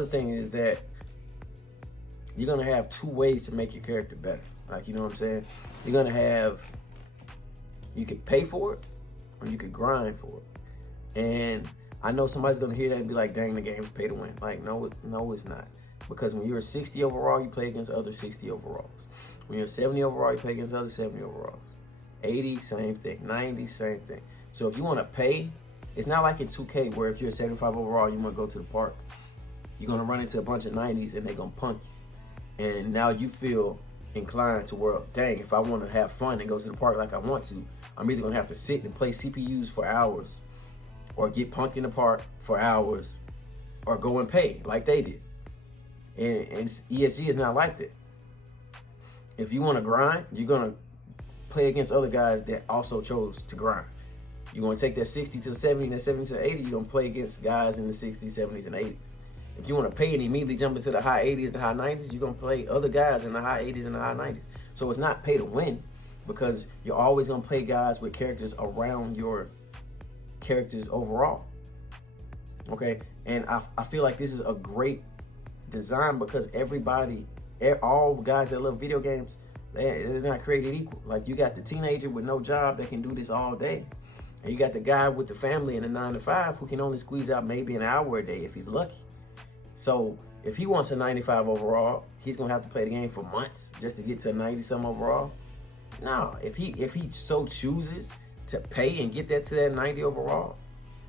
Other thing is that you're gonna have two ways to make your character better. Like, you know what I'm saying? You're gonna have, you could pay for it or you could grind for it. And I know somebody's gonna hear that and be like, dang, the game's pay to win. Like, no, it's not. Because when you're a 60 overall, you play against other 60 overalls. When you're a 70 overall, you play against other 70 overalls. 80, same thing. 90, same thing. So if you wanna pay, it's not like in 2K where if you're a 75 overall, you wanna go to the park. You're gonna run into a bunch of 90s and they're gonna punk you. And now you feel inclined to where, dang, if I wanna have fun and go to the park like I want to, I'm either gonna have to sit and play CPUs for hours or get punked in the park for hours or go and pay like they did. And ESG is not like that. If you wanna grind, you're gonna play against other guys that also chose to grind. You're gonna take that 60 to the 70 and that 70 to the 80, you're gonna play against guys in the 60s, 70s, and 80s. If you want to pay and immediately jump into the high 80s, the high 90s, you're going to play other guys in the high 80s and the high 90s. So it's not pay to win because you're always going to play guys with characters around your characters overall. Okay? And I feel like this is a great design because everybody, all guys that love video games, they're not created equal. Like, you got the teenager with no job that can do this all day. And you got the guy with the family in a 9 to 5 who can only squeeze out maybe an hour a day if he's lucky. So if he wants a 95 overall, he's gonna have to play the game for months just to get to a 90-some overall. No, if he so chooses to pay and get that to that 90 overall,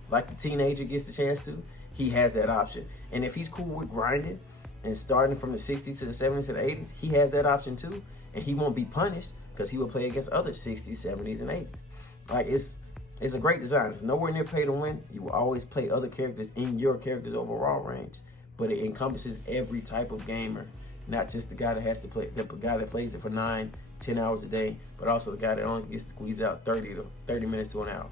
like the teenager gets the chance to, he has that option. And if he's cool with grinding and starting from the 60s to the 70s to the 80s, he has that option too. And he won't be punished because he will play against other 60s, 70s, and 80s. Like, it's a great design. It's nowhere near pay to win. You will always play other characters in your character's overall range. But it encompasses every type of gamer, not just the guy that has to play, the guy that plays it for 9, 10 hours a day, but also the guy that only gets to squeeze out 30 minutes to an hour.